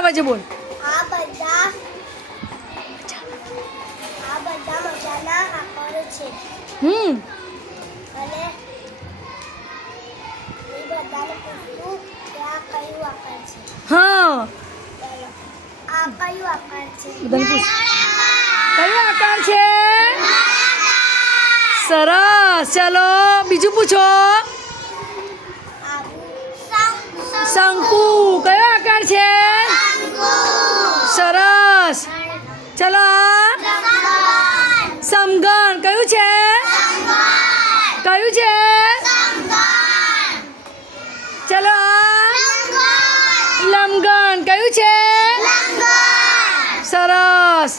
અવાજે બોલ. આ બધા મજાના આકારો છે અને એ બધાને પૂછ્યું કે આ કયું આકાર છે. હા ચાલો, આ કયું આકાર છે? બધાને પૂછ. કયો આકાર છે? સરસ. ચાલો બીજું પૂછો. શંકુ. કયો આકાર છે? સરસ. ચલો સમઘન. કયું છે? કયું છે? ચલો લંબઘન. કયું છે? સરસ.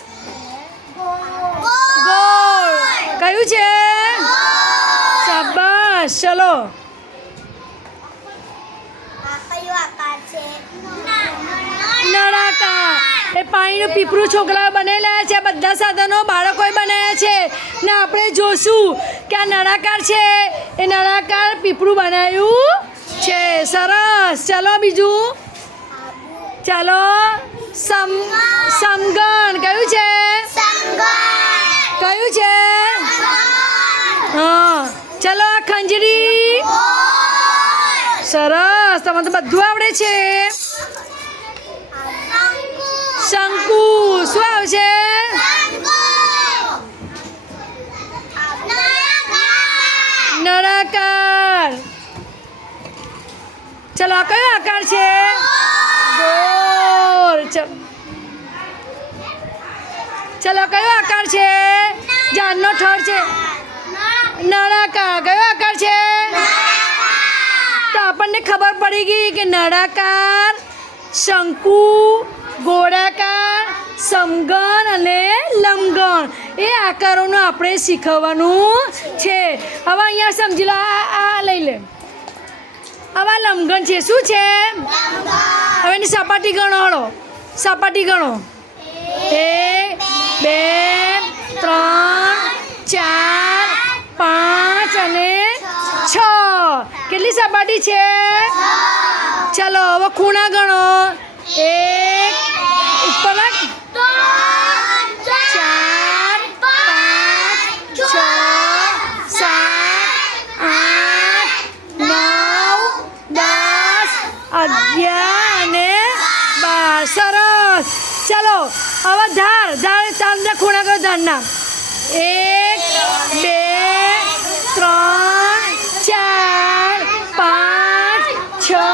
ગોળ. કયું છે? શાબાશ. ચલો આ કયો આકાર છે? નળાકાર. એ પાણીનું પીપરું છોકરાઓ બનેલા છે. બધા સાધનો બાળકોએ બનાવ્યા છે ને આપણે જોશું કે આ નળાકાર છે એ નળાકાર પીપરું બનાવ્યું છે. સરસ. ચાલો બીજું. ચાલો સમઘન. કયું છે? કયું છે? હા. ચાલો ખંજરી. સરસ. તમને તો બધું આવડે છે. શંકુ. શું આવશે? નળાકાર. ચલો આ કયો આકાર છે? ગોળ. ચલો કયો આકાર છે? જાનનો થડ છે. નળાકાર. કયો આકાર છે? તો આપણને ખબર પડી ગઈ કે નળાકાર, શંકુ, ગોળાકાર, સમઘન અને લંબઘન એ આકારોનું આપણે શીખવવાનું છે. હવે અહીંયા સમજી લો. આ લઈ લે. આવા લંબઘન છે. શું છે? હવે એની સપાટી ગણો. હળો સપાટી ગણો. 1 2 3 4 5 અને 6. કેટલી સપાટી છે? ચાલો હવે ખૂણા ગણો. 1 ઉપર 4 5 6 7 8 9 10 11 અને 12. સરસ. ચાલો હવે ધારના ખૂણા કરો. ધારના 1 2 3 4 5 6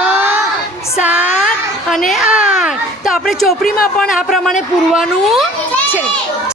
7 અને 8. તો આપણે ચોપડીમાં પણ આ પ્રમાણે પૂરવાનું છે.